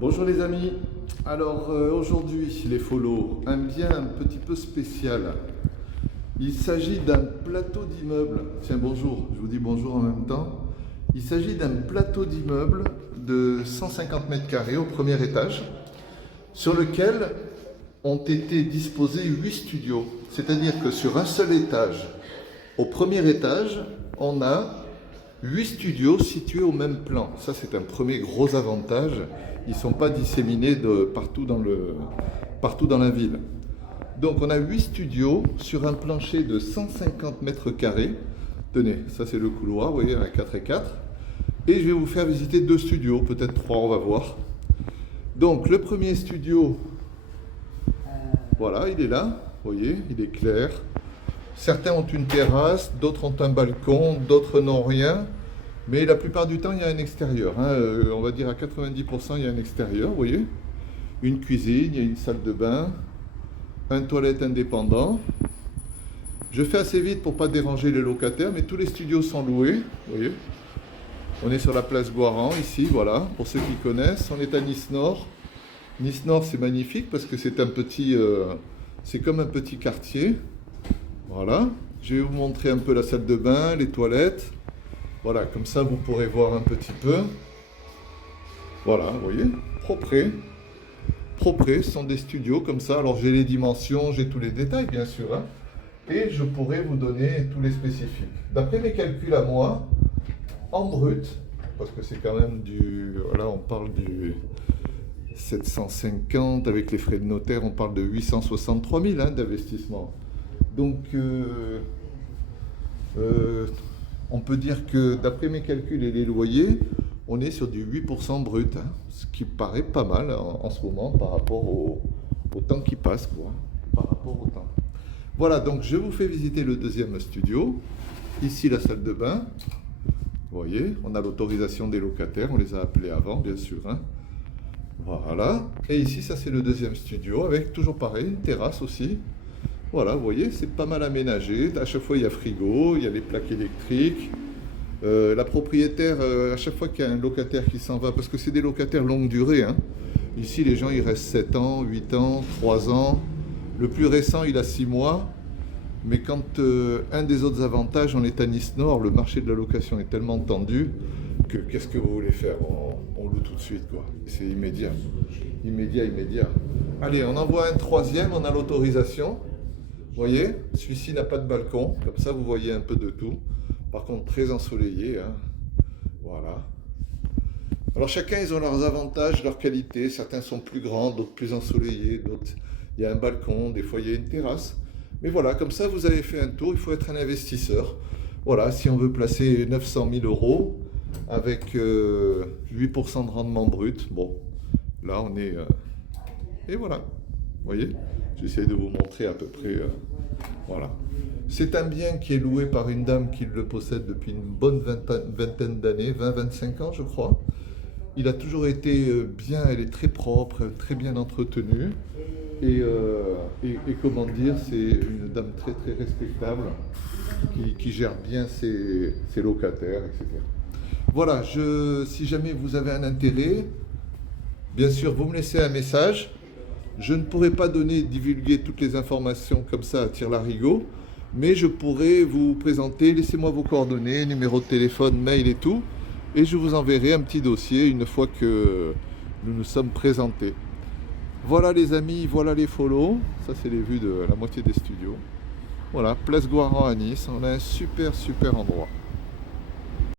Bonjour les amis, alors aujourd'hui les follow, un bien un petit peu spécial. Il s'agit d'un plateau d'immeuble, tiens bonjour, je vous dis bonjour en même temps. Il s'agit d'un plateau d'immeuble de 150 mètres carrés au premier étage, sur lequel ont été disposés 8 studios. C'est-à-dire que sur un seul étage, au premier étage, on a 8 studios situés au même plan. Ça, c'est un premier gros avantage. Ils ne sont pas disséminés partout dans la ville. Donc, on a 8 studios sur un plancher de 150 mètres carrés. Tenez, ça c'est le couloir, vous voyez, à 4 et 4. Et je vais vous faire visiter 2 studios, peut-être 3, on va voir. Donc, le premier studio, voilà, il est là, vous voyez, il est clair. Certains ont une terrasse, d'autres ont un balcon, d'autres n'ont rien. Mais la plupart du temps, il y a un extérieur. On va dire à 90%, il y a un extérieur, vous voyez. Une cuisine, il y a une salle de bain, un toilette indépendant. Je fais assez vite pour ne pas déranger les locataires, mais tous les studios sont loués, vous voyez. On est sur la place Guaran, ici, voilà, pour ceux qui connaissent. On est à Nice Nord. Nice Nord, c'est magnifique parce que c'est un petit... c'est comme un petit quartier. Voilà. Je vais vous montrer un peu la salle de bain, les toilettes. Voilà, comme ça vous pourrez voir un petit peu. Voilà, vous voyez, propre. Propre, ce sont des studios comme ça. Alors j'ai les dimensions, j'ai tous les détails bien sûr. Et je pourrais vous donner tous les spécifiques. D'après mes calculs à moi, en brut, parce que c'est quand même du... Voilà, on parle du 750, avec les frais de notaire, on parle de 863 000 d'investissement. Donc... on peut dire que d'après mes calculs et les loyers, on est sur du 8% brut, ce qui paraît pas mal en ce moment par rapport au temps qui passe, quoi, par rapport au temps. Voilà, donc je vous fais visiter le deuxième studio. Ici, la salle de bain. Vous voyez, on a l'autorisation des locataires, on les a appelés avant, bien sûr. Voilà. Et ici, ça c'est le deuxième studio, avec toujours pareil, une terrasse aussi. Voilà, vous voyez, c'est pas mal aménagé. À chaque fois, il y a frigo, il y a les plaques électriques. La propriétaire, à chaque fois qu'il y a un locataire qui s'en va, parce que c'est des locataires longue durée. Ici, les gens, ils restent 7 ans, 8 ans, 3 ans. Le plus récent, il a 6 mois. Mais quand un des autres avantages, on est à Nice Nord, le marché de la location est tellement tendu que qu'est-ce que vous voulez faire? On loue tout de suite, quoi. C'est immédiat. Immédiat. Allez, on envoie un troisième, on a l'autorisation. Vous voyez, celui-ci n'a pas de balcon, comme ça vous voyez un peu de tout. Par contre, très ensoleillé. Voilà. Alors chacun, ils ont leurs avantages, leurs qualités. Certains sont plus grands, d'autres plus ensoleillés, d'autres, il y a un balcon, des fois il y a une terrasse. Mais voilà, comme ça vous avez fait un tour, il faut être un investisseur. Voilà, si on veut placer 900 000 euros avec 8% de rendement brut, bon, là on est... et voilà, vous voyez, j'essaie de vous montrer à peu près... voilà. C'est un bien qui est loué par une dame qui le possède depuis une bonne vingtaine d'années, 20-25 ans je crois. Il a toujours été bien, elle est très propre, très bien entretenue. Et comment dire, c'est une dame très très respectable qui gère bien ses locataires, etc. Voilà, si jamais vous avez un intérêt, bien sûr vous me laissez un message. Je ne pourrai pas divulguer toutes les informations comme ça à tire-larigot, mais je pourrai vous présenter, laissez-moi vos coordonnées, numéro de téléphone, mail et tout, et je vous enverrai un petit dossier une fois que nous nous sommes présentés. Voilà les amis, voilà les follow, ça c'est les vues de la moitié des studios. Voilà, place Guaran à Nice, on a un super endroit.